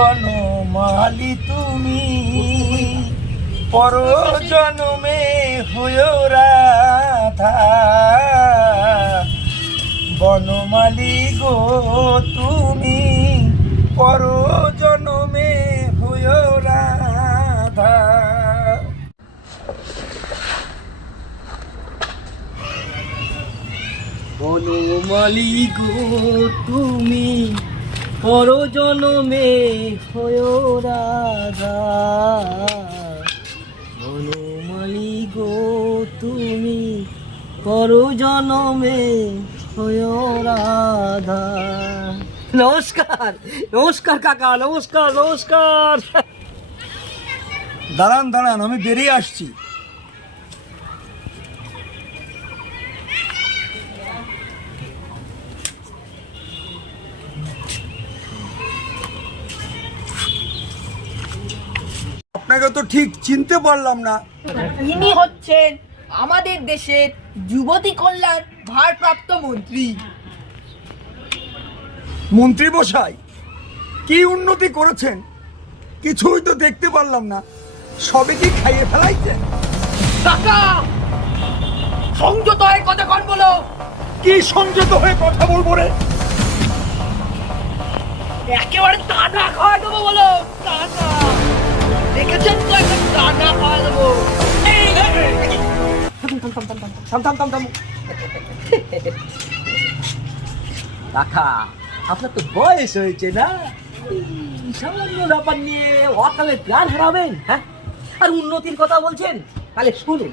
বনমালি তুমি। পর জন্মে হয়েও রাধা। বনমালি গো তুমি পর জন্মে হয়েও রাধা। বনমালি গো তুমি পরজনমে হয় রাধা। বনমালি গো, তুমি পরজনমে হয় রাধা। নমস্কার নমস্কার কাকা, নমস্কার নমস্কার। দাঁড়ান দাঁড়ান, আমি বেরিয়ে আসছি। আপনাকে তো ঠিক চিনতে পারলাম না। ইনি হচ্ছেন আমাদের দেশের যুবতী কল্যাণ ভারপ্রাপ্ত মন্ত্রী। মন্ত্রী মশাই কি উন্নতি করেছেন? কিছুই তো দেখতে পারলাম না। সবে কি খাইয়ে ফেলাইছে কাকা সংযত হয়ে কথা কন বলো। কি সংযত হয়ে কথা বলব রে? একেবারে টানা খাওয়া দেবো বলো টানা। দেখেছেন আপনার তো বয়স হয়েছে না? সামান্য ব্যাপার নিয়ে অকালে প্রাণ হারাবেন হ্যাঁ? আর উন্নতির কথা বলছেন, তাহলে শুনুন,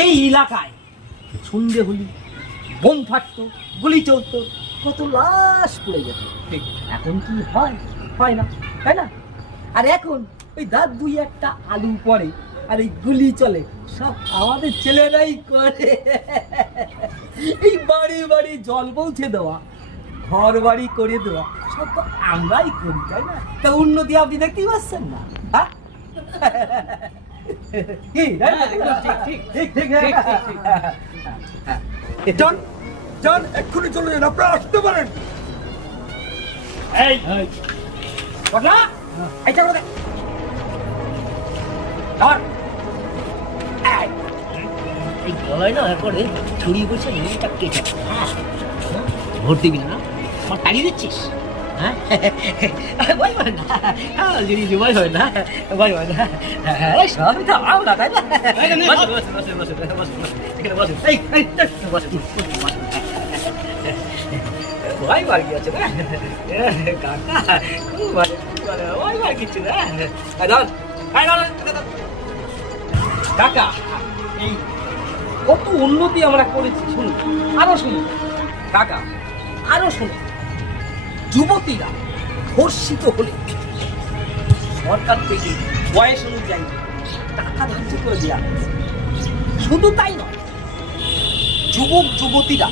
এই এলাকায় সন্ধে হলি, বোম ফাটতো, গুলি চলতো, কত লাশ পড়ে যেত। এখন কি হয়? হয় না, তাই না? আর এখন ওই দাঁত দুই একটা আলু পড়ে আর এই গুলি চলে। সব আমাদের ছেলেরাই করে। এই বাড়ি বাড়ি জল পৌঁছে দেওয়া ঘর বাড়ি করে দেওয়া সব তো আমরাই করি তাই না? তা উন্নতি আপনি দেখতেই পাচ্ছেন না হ্যাঁ? যান যান এক্ষুনি চলে যান আপনারা আসতে পারেন। এই, এই চলো দেখ। ধর। এই, গলায় না করে ছড়িয়ে বলছে মেয়েটা কেটে হ্যাঁ ভোট দিবি না আমার তাড়িয়ে দিচ্ছিস হ্যাঁ ভয় হয় না হ্যাঁ যদি ভয় হয় না ভয় হয় না হ্যাঁ সবই তো আমরা তাই না। ভয় গিয়েছে না কাকা খুব ভালো ভয় বার কিছু না কাকা, এই কত উন্নতি আমরা করেছি, শুনুন, আরও শুনুন। কাকা, আরও শুনুন। যুবতীরা ধর্ষিত হলে সরকার থেকে বয়স অনুযায়ী টাকা ধার্য করে দেওয়া। শুধু তাই নয়, যুবক, যুবতীরা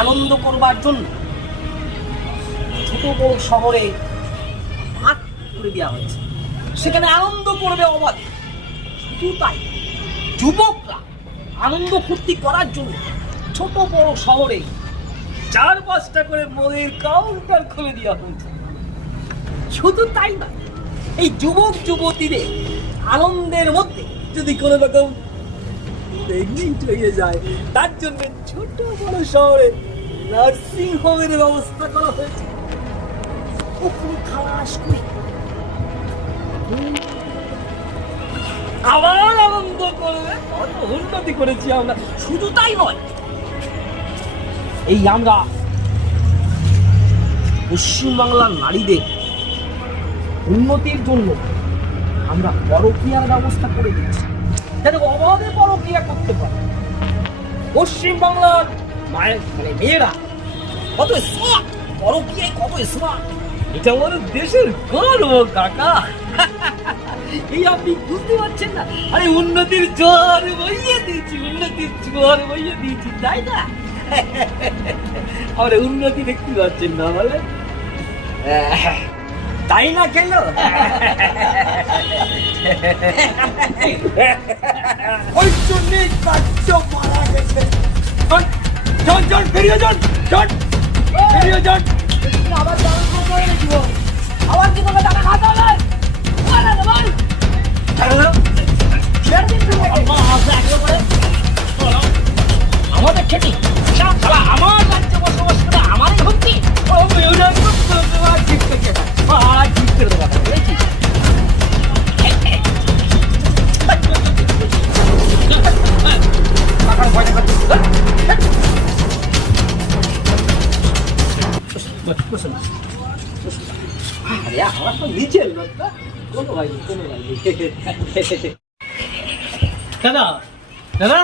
আনন্দ করবার জন্য ছোট বড় শহরে ভাগ করে দেওয়া হয়েছে। সেখানে আনন্দ করবে অবাধ। শুধু তাই যুবকরা আনন্দ ফুর্তি করার জন্য ছোট বড় শহরে চার পাঁচটা করে মদের কাউন্টার খুলে দেওয়া হয়েছে। শুধু তাই না এই যুবক যুবতীদের আনন্দের মধ্যে যদি কোনো রকম হয়ে যায়, তার জন্য ছোট বড় শহরে নার্সিং হোমের ব্যবস্থা করা হয়েছে। খালাস করে। আবার আনন্দ করবে? উন্নতি করেছি আমরা। শুধু তাই নয়, এই আমরা পশ্চিমবাংলার নারীদের উন্নতির জন্য আমরা পরক্রিয়ার ব্যবস্থা করে দিচ্ছি যাতে অবাধে পরক্রিয়া করতে পারে পশ্চিমবাংলার মায়ের মানে মেয়েরা কত স্মার্ট পরক্রিয়ায় কত স্মার্ট এটা আমাদের দেশের গর্ব, কাকা। এই আপনি বুঝতে পারছেন না? আরে উন্নতির জোর বইয়ে দিয়েছি, উন্নতির জোর বইয়ে দিয়েছি, তাই না? আমরা উন্নতি দেখতে পাচ্ছেন না বলে তাই না কেন? ওই জন্যই কার্য মারা গেছে। যান যান বেরিয়ে যান যান বেরিয়ে যান। আবার দাঁড়ানো করে আমার তো নিচের লোক না কোনো ভাই নেই, কোনো ভাই নেই। দাদা দাদা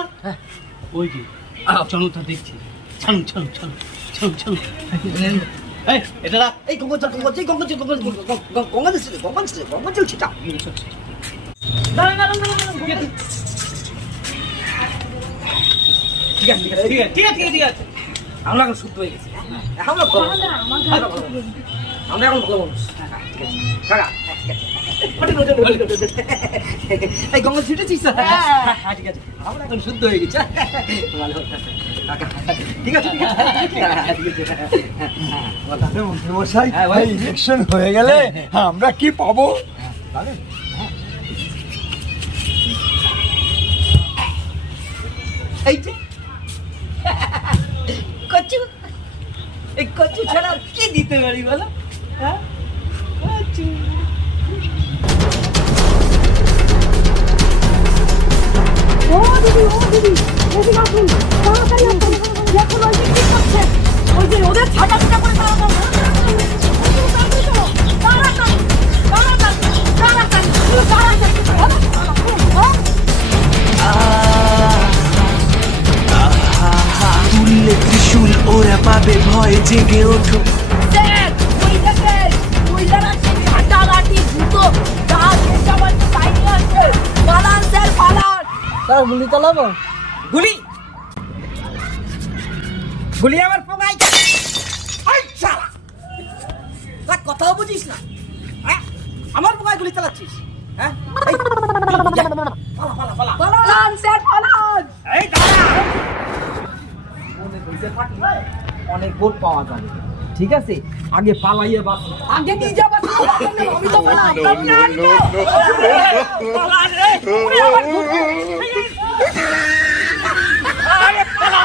ওই যে চনুটা দেখছি ছানু ছানু ছানু ছানু ছানু এই এটা রাখ। এই গঙ্গা জল গঙ্গা জল গঙ্গা জল গঙ্গা জল গঙ্গা জল গঙ্গা জল গঙ্গা জল ছিটা দাঁড়ান দাঁড়ান দাঁড়ান ঠিক আছে ঠিক আছে ঠিক আছে ঠিক আছে ঠিক আছে ঠিক আছে আমরা এখন শুদ্ধ হয়ে গেছি আমরা ভালো মানুষ। আমরা ভালো মানুষ। আমরা এখন ভালো মানুষ গঙ্গা আমরা শুদ্ধ হয়ে গেছি আমরা কি পাবো কচু, এই কচু ছাড়া কি দিতে পারি বলো? হ্যাঁ? আছে। পালান স্যার গুলি চালাবো? গুলি! গুলি আমার পোঙাই তা কথাও বুঝিস না। হ্যাঁ? আমার পোঙায় গুলি চালাচ্ছিস? হ্যাঁ? এই, দাঁড়া। অনেক ভোট পাওয়া যাবে। ঠিক আছে? আগে পালাইয়ে বাস আগে নিয়ে আমি তো পালাই ওরে আমার ভূত। আরে পালা।